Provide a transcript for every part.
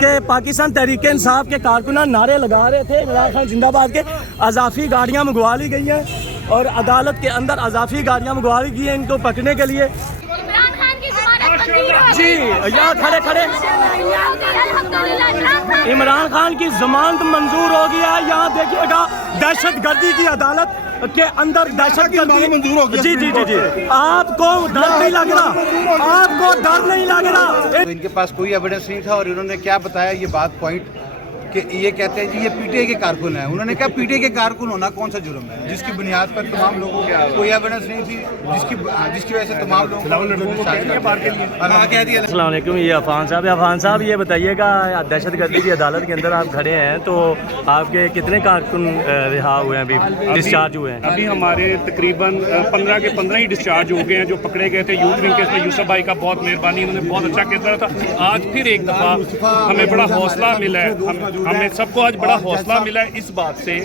کہ پاکستان تحریک انصاف کے کارکنان نعرے لگا رہے تھے عمران خان زندہ باد کے، اضافی گاڑیاں منگوا لی گئی ہیں اور عدالت کے اندر اضافی گاڑیاں منگوا لی گئی ہیں ان کو پکڑنے کے لیے۔ جی یہاں کھڑے کھڑے عمران خان کی ضمانت منظور ہو گیا ہے۔ یہاں دیکھیے گا دہشت گردی کی عدالت کے اندر دہشت گردی، جی جی جی جی آپ کو ڈر نہیں لگ رہا، آپ کو ڈر نہیں لگ رہا؟ ان کے پاس کوئی ایویڈنس نہیں تھا اور انہوں نے کیا بتایا یہ بات پوائنٹ کہ یہ کہتے ہیں جی یہ پی ٹی آئی کے کارکن ہیں۔ انہوں نے کہا پی ٹی آئی کے کارکن ہونا کون سا جرم ہے جس کی بنیاد پر تمام لوگوں کو کوئی ایویڈنس نہیں تھی جس کی وجہ سے تمام لوگ۔ السلام علیکم، یہ عفان صاحب یہ بتائیے گا دہشت گردی کی عدالت کے اندر آپ کھڑے ہیں تو آپ کے کتنے کارکن رہا ہوئے ہیں، ابھی ڈسچارج ہوئے ہیں؟ ابھی ہمارے تقریباً 15 کے 15 ہی ڈسچارج ہو گئے ہیں جو پکڑے گئے تھے یوتھ ونگ کیس میں۔ یوسف بھائی کا بہت مہربانی، انہوں نے بہت اچھا کیس لڑا تھا۔ آج پھر ایک دفعہ ہمیں بڑا حوصلہ ملا ہے، ہمیں سب کو آج بڑا حوصلہ ملا ہے اس بات سے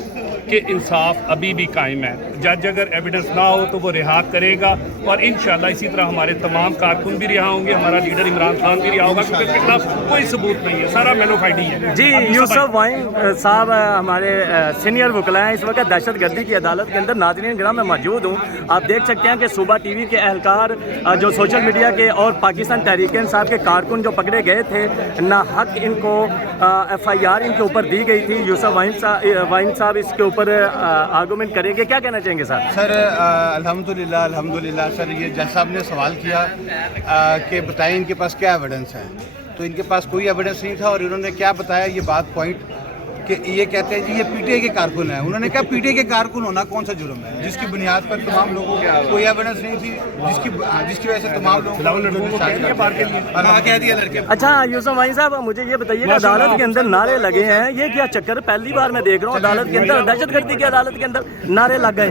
کہ انصاف ابھی بھی قائم ہے۔ جج اگر ایویڈنس نہ ہو تو وہ رہا کرے گا اور انشاءاللہ اسی طرح ہمارے تمام کارکن بھی رہا ہوں گے، ہمارا لیڈر عمران خان بھی رہا ہوگا کیونکہ اس کے خلاف کوئی ثبوت نہیں ہے، سارا مینوفائڈ ہی ہے۔ جی یوسف وائن صاحب ہمارے سینئر وکلا ہیں اس وقت دہشت گردی کی عدالت کے اندر۔ ناظرین گرام میں موجود ہوں، آپ دیکھ سکتے ہیں کہ صوبہ ٹی وی کے اہلکار جو سوشل میڈیا کے اور پاکستان تحریک انصاف کے کارکن جو پکڑے گئے تھے ناحق ان کو ایف آئی آر ان کے اوپر دی گئی تھی۔ یوسف وائن صاحب اس کے اوپر آرگومنٹ کریں گے، کیا کہنا چاہیں گے صاحب؟ سر الحمدللہ سر یہ جج صاحب نے سوال کیا کہ بتائیں ان کے پاس کیا ایویڈنس ہے، تو ان کے پاس کوئی ایویڈنس نہیں تھا اور انہوں نے کیا بتایا یہ بات پوائنٹ کہ یہ کہتے ہیں جی یہ پی ٹی آئی کے کارکن ہیں۔ انہوں نے کہا پی ٹی آئی کے کارکن ہونا کون سا جرم ہے جس کی بنیاد پر تمام لوگوں کو کوئی ایویڈنس نہیں تھی جس کی وجہ سے تمام لوگ۔ اچھا یوسف وائن صاحب مجھے یہ بتائیے کہ عدالت کے اندر نارے لگے ہیں، یہ کیا چکر؟ پہلی بار میں دیکھ رہا ہوں عدالت کے اندر دہشت گردی کی عدالت کے اندر نعرے لگ گئے۔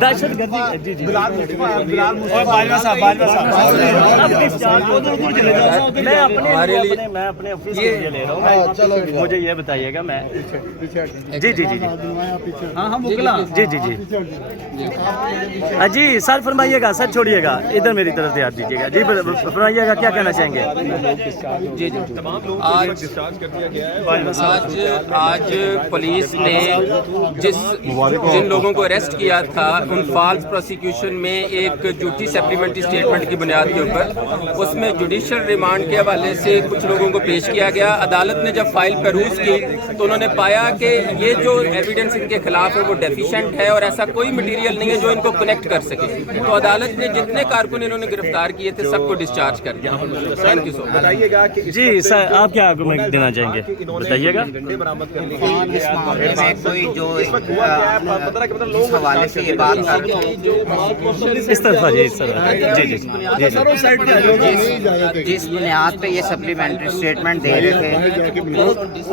دہشت گردی، جی جی میں اپنے آفس کے لیے لے رہا ہوں، مجھے یہ بتائیے گا میں جی جی جی جی جی جی جی سر فرمائیے گا، سر چھوڑیے گا، ادھر میری طرف سے آپ دیجیے گا، جی فرمائیے گا کیا کہنا چاہیں گے؟ جی جی آج پولیس نے جن لوگوں کو اریسٹ کیا تھا ان فالس پروسیکیوشن میں ایک جھوٹی سپلیمنٹری اسٹیٹمنٹ کی بنیاد کے اوپر اس میں جوڈیشل ریمانڈ کے حوالے سے کچھ لوگوں کو پیش کیا گیا۔ عدالت نے جب فائل پروز کی تو انہوں نے پایا کہ یہ جو ایویڈنس ان کے خلاف ہے وہ ڈیفیشنٹ ہے اور ایسا کوئی مٹیریل نہیں ہے جو ان کو کنیکٹ کر سکے، تو عدالت نے جتنے کارکن انہوں نے گرفتار کیے تھے سب کو ڈسچارج کر دیا۔ تھینک یو سو مچ۔ جی سر آپ کیا آرگومنٹ دینا چاہیں گے، بتائیے گا۔ اس معاملے میں کوئی جو اس حوالے سے یہ بات اس طرف جی اس طرف جی جی جس بنیاد پہ یہ سپلیمنٹری اسٹیٹمنٹ دے رہے تھے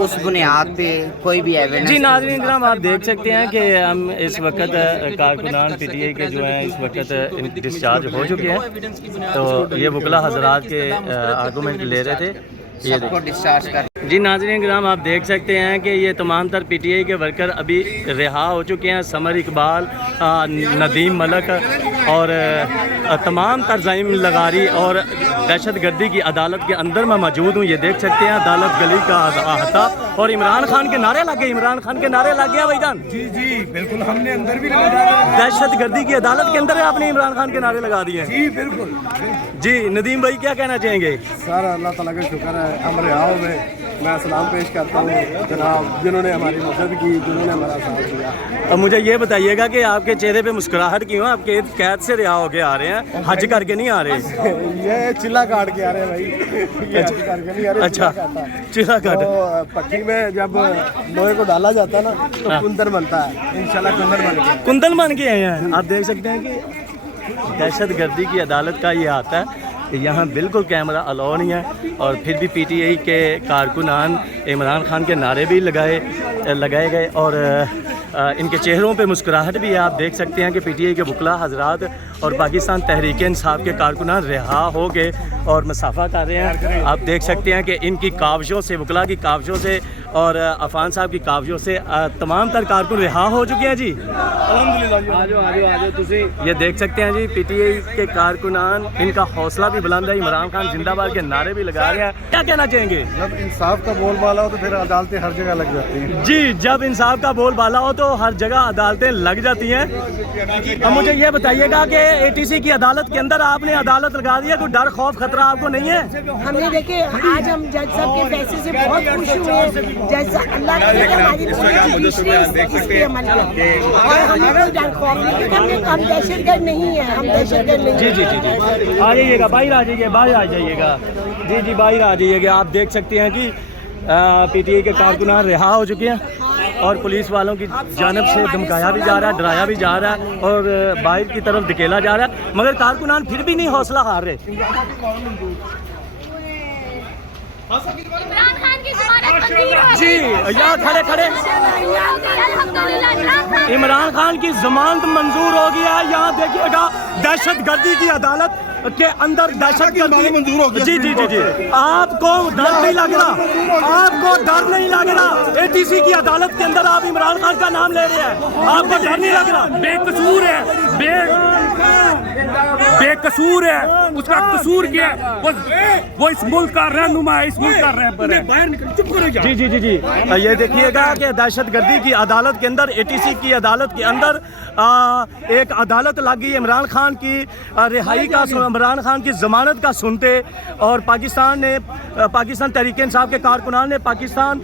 اس بنیاد پہ کوئی بھی ایویڈنس۔ جی ناظرین کرام آپ دیکھ سکتے ہیں کہ ہم اس وقت کارکنان پی ٹی آئی کے جو ہیں اس وقت ڈسچارج ہو چکے ہیں، تو یہ وکلا حضرات کے آرگومنٹ لے رہے تھے، سب کو ڈسچارج کر۔ جی ناظرین کرام آپ دیکھ سکتے ہیں کہ یہ تمام تر پی ٹی آئی کے ورکر ابھی رہا ہو چکے ہیں۔ سمر اقبال، ندیم ملک اور تمام تر زعیم لغاری اور دہشت گردی کی عدالت کے اندر میں موجود ہوں، یہ دیکھ سکتے ہیں عدالت گلی کا احاطہ اور عمران خان کے نعرے لگ گئے، عمران خان کے نعرے لگ گیا بھائی جان۔ جی جی بالکل، ہم نے اندر بھی دہشت گردی کی عدالت کے اندر آپ نے عمران خان کے نعرے لگا دیے۔ جی بالکل۔ جی ندیم بھائی کیا کہنا چاہیں گے؟ سر اللہ تعالیٰ کا شکر ہے، ہم رہاؤں میں سلام پیش کرتا ہوں جناب جنہوں نے ہماری مدد کی، جنہوں نے ہمارا ساتھ دیا۔ اب مجھے یہ بتائیے گا کہ آپ کے چہرے پہ مسکراہٹ کیوں ہے؟ آپ قید سے رہا ہو کے آ رہے ہیں، حج کر کے نہیں آ رہے؟ یہ چلا کاٹ کے آ رہے ہیں بھائی، یہ حج کر کے نہیں آ رہے۔ اچھا چلا کاٹ، پٹی میں جب لوہے کو ڈالا جاتا ہے نا تو کندن بنتا ہے، انشاءاللہ کندن بن گیا، کندن بن کے آئے ہیں۔ آپ دیکھ سکتے ہیں کہ دہشت گردی کی عدالت کا یہ آتا ہے، یہاں بالکل کیمرہ الاؤ نہیں ہے اور پھر بھی پی ٹی آئی کے کارکنان عمران خان کے نعرے بھی لگائے گئے اور ان کے چہروں پہ مسکراہٹ بھی ہے. آپ دیکھ سکتے ہیں کہ پی ٹی آئی کے وکلاء حضرات اور پاکستان تحریک انصاف کے کارکنان رہا ہو گئے اور مسافہ کر رہے ہیں. آپ دیکھ سکتے ہیں کہ ان کی کاوشوں سے، وکلاء کی کاوشوں سے اور عفان صاحب کی کاوشوں سے تمام تر کارکن رہا ہو چکے ہیں. جی یہ دیکھ سکتے ہیں جی پی ٹی آئی کے کارکنان، ان کا حوصلہ بھی بلند ہے. عمران خان زندہ باد کے نعرے بھی لگا رہے ہیں. کیا کہنا چاہیں گے؟ جب انصاف کا بول بالا ہو تو پھر عدالتیں ہر جگہ لگ جاتی ہیں. جی جب انصاف کا بول بالا ہو تو ہر جگہ عدالتیں لگ جاتی ہیں. اب مجھے یہ بتائیے گا کہ اے ٹی سی کی عدالت کے اندر آپ نے عدالت لگا دی ہے، کوئی ڈر خوف خطرہ آپ کو نہیں ہے؟ ہمیں دیکھیں آج ہم جج صاحب کے فیصلے سے بہت خوش ہوئے ہیں. جج اللہ کرے کہ ہماری جوڈیشری اس پہ عمل کرے اور ہمیں کوئی ڈر خوف نہیں، کیونکہ ہم دہشت گرد نہیں ہیں، ہم دہشت گرد نہیں. جی جی جی جی آ جائیے گا، باہر آ جائیے، باہر آ جائیے گا. جی جی باہر آ جائیے گا. آپ دیکھ سکتے ہیں کہ پی ٹی آئی کے کارکنان رہا ہو چکے ہیں اور پولیس والوں کی جانب سے دھمکایا بھی جا رہا ہے، ڈرایا بھی جا رہا ہے اور باہر کی طرف دھکیلا جا رہا ہے، مگر کارکنان پھر بھی نہیں حوصلہ ہار رہے. عمران خان کی ضمانت منظور ہو جی یہاں کھڑے کھڑے عمران خان کی ضمانت منظور ہو گیا ہے. یہاں دیکھیے گا دہشت گردی کی عدالت کے اندر دہشت گردی. جی جی جی جی آپ کو ڈر نہیں لگ رہا؟ آپ کو ڈر نہیں لگ رہا؟ اے ٹی سی کی عدالت کے اندر آپ عمران خان کا نام لے رہے ہیں، آپ کو ڈر نہیں لگ رہا؟ بے قصور ہے، بے قصور ہے. اس کا قصور کیا ہے؟ وہ اس ملک کا رہنما ہے، اس ملک کا رہبر ہے. جی جی جی جی یہ دیکھیے گا کہ دہشت گردی کی عدالت کے اندر، اے ٹی سی کی عدالت کے اندر ایک عدالت لگ گئی عمران خان کی رہائی کا، عمران خان کی ضمانت کا سنتے، اور پاکستان تحریک انصاف کے کارکنان نے پاکستان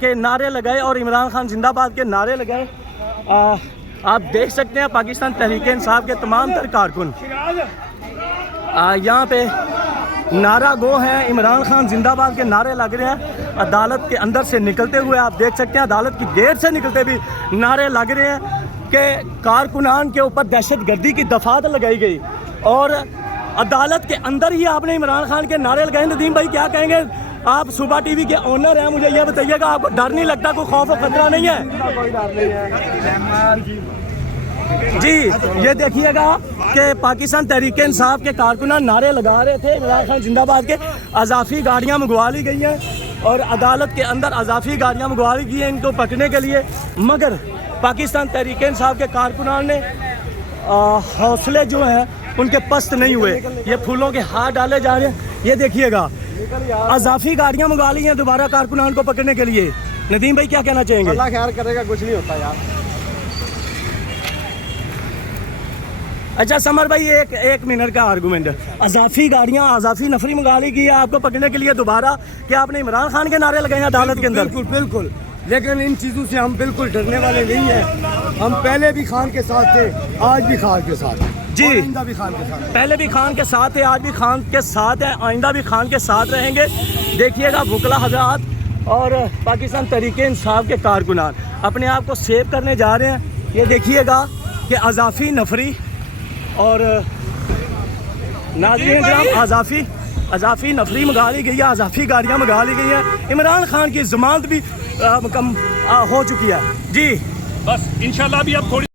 کے نعرے لگائے اور عمران خان زندہ باد کے نعرے لگائے. آپ دیکھ سکتے ہیں پاکستان تحریک انصاف کے تمام تر کارکن یہاں پہ نعرہ گو ہیں، عمران خان زندہ باد کے نعرے لگ رہے ہیں. عدالت کے اندر سے نکلتے ہوئے آپ دیکھ سکتے ہیں، عدالت کی گیٹ سے نکلتے بھی نعرے لگ رہے ہیں کہ کارکنان کے اوپر دہشت گردی کی دفعات لگائی گئی اور عدالت کے اندر ہی آپ نے عمران خان کے نعرے لگائے. ندیم بھائی کیا کہیں گے؟ آپ صوبہ ٹی وی کے اونر ہیں، مجھے یہ بتائیے گا آپ کو ڈر نہیں لگتا؟ کوئی خوف و خطرہ نہیں ہے؟ جی یہ دیکھیے گا کہ پاکستان تحریک انصاف کے کارکنان نعرے لگا رہے تھے عمران خان زندہ باد کے. اضافی گاڑیاں منگوا لی گئی ہیں اور عدالت کے اندر اضافی گاڑیاں منگوا لی گئی ہیں ان کو پکڑنے کے لیے، مگر پاکستان تحریک انصاف کے کارکنان نے حوصلے جو ہیں ان کے پست نہیں ہوئے. یہ پھولوں کے ہار ڈالے جا رہے ہیں. یہ دیکھیے گا اضافی گاڑیاں منگوا لی ہیں دوبارہ کارکنان کو پکڑنے کے لیے. ندیم بھائی کیا کہنا چاہیں گے؟ اللہ خیر کرے گا، کچھ نہیں ہوتا یار. اچھا سمر بھائی ایک منٹ کا آرگومنٹ، اضافی گاڑیاں، اضافی نفری منگا لی گئی ہے آپ کو پکڑنے کے لیے دوبارہ، کہ آپ نے عمران خان کے نعرے لگائے ہیں عدالت کے اندر؟ بالکل بالکل، لیکن ان چیزوں سے ہم بالکل ڈرنے والے نہیں ہیں. ہم پہلے بھی خان کے ساتھ تھے، آج بھی خان کے ساتھ ہیں. جی آئندہ بھی خان کے ساتھ. پہلے بھی خان کے ساتھ ہے، آج بھی خان کے ساتھ ہیں، آئندہ بھی خان کے ساتھ رہیں گے. دیکھیے گا وکلاء حضرات اور پاکستان تحریک انصاف کے کارکنان اپنے آپ کو سیو کرنے جا رہے ہیں. یہ دیکھیے گا کہ اضافی نفری اور ناظرین کرام اضافی نفری منگا لی گئی ہے، اضافی گاڑیاں منگا لی گئی ہیں. عمران خان کی ضمانت بھی ہو چکی ہے. جی بس انشاءاللہ بھی اب تھوڑی